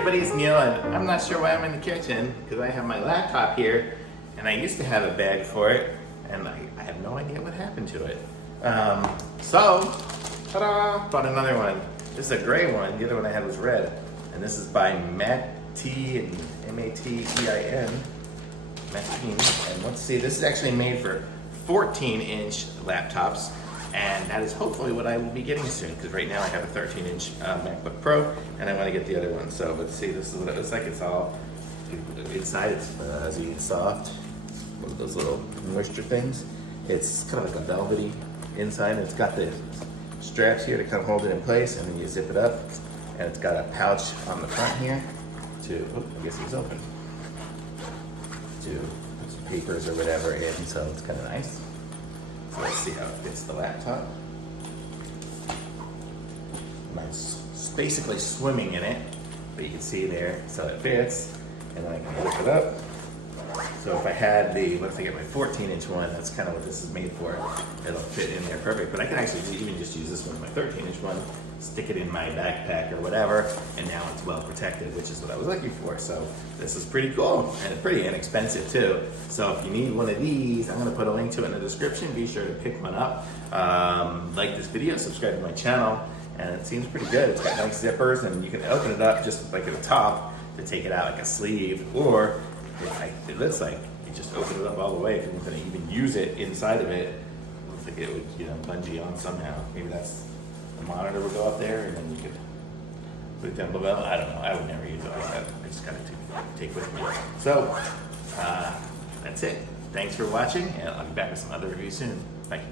everybody, it's Neil, and I'm not sure why I'm in the kitchen because I have my laptop here and I used to have a bag for it and I have no idea what happened to it. So, ta-da, bought another one. This is a gray one, the other one I had was red. And this is by Matein, M-A-T-E-I-N, Matein. And let's see, this is actually made for 14-inch laptops. And that is hopefully what I will be getting soon, because right now I have a 13-inch MacBook Pro, and I want to get the other one. So let's see, this is what it looks like. It's all inside. It's fuzzy and soft. One of those little moisture things. It's kind of like a velvety inside. And it's got the straps here to kind of hold it in place, and then you zip it up. And it's got a pouch on the front here to, oh, I guess it's open, to put some papers or whatever in. So it's kind of nice. So let's see how it fits the laptop. I'm basically swimming in it, but you can see there, so it fits. And then I can lift it up. So if I had the, let's say I get my 14-inch one, that's kind of what this is made for. It'll fit in there perfect. But I can actually even just use this one, my 13-inch one, stick it in my backpack or whatever, and now it's well protected, which is what I was looking for. So this is pretty cool, and it's pretty inexpensive too. So if you need one of these, I'm gonna put a link to it in the description. Be sure to pick one up. Like this video, subscribe to my channel, and it seems pretty good. It's got nice zippers, and you can open it up just like at the top to take it out like a sleeve, or it looks like you just open it up all the way. If you're gonna even use it inside of it, it looks like it would, bungee on somehow. Maybe that's the monitor would go up there, and then you could put it down below. I don't know. I would never use it like that. I just gotta take with me. So that's it. Thanks for watching, and I'll be back with some other reviews soon. Thank you.